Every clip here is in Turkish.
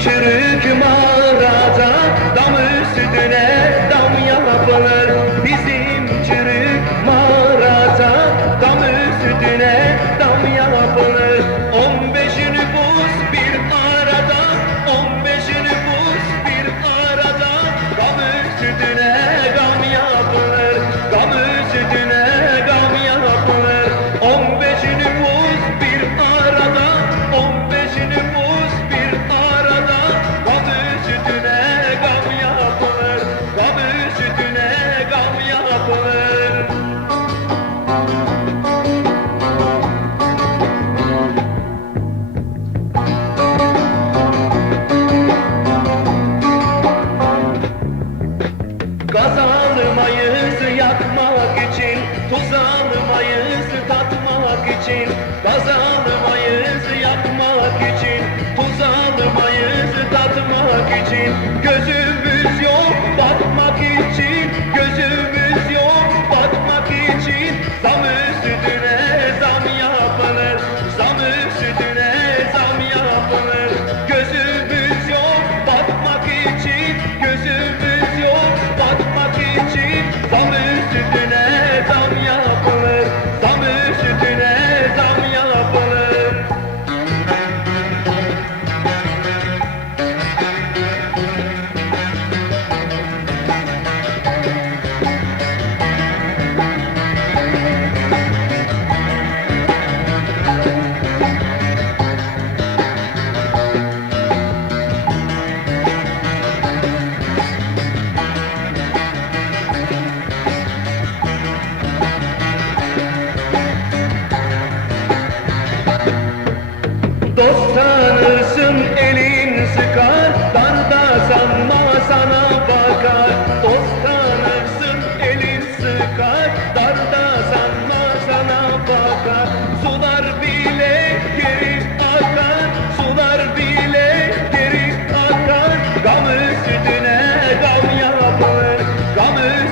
çürük mağarada Dam üstüne dam yapılır bizim কাজ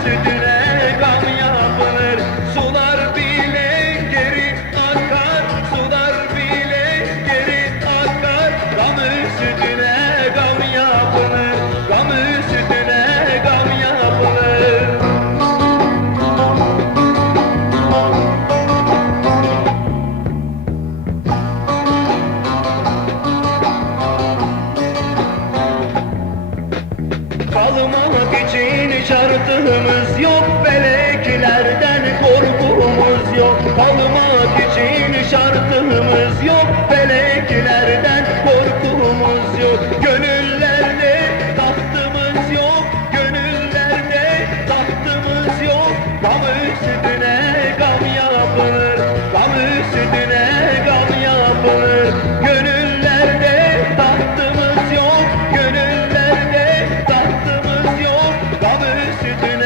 to do çarptığımız yok Meleklerden korkumuz yok. Kalmak to do.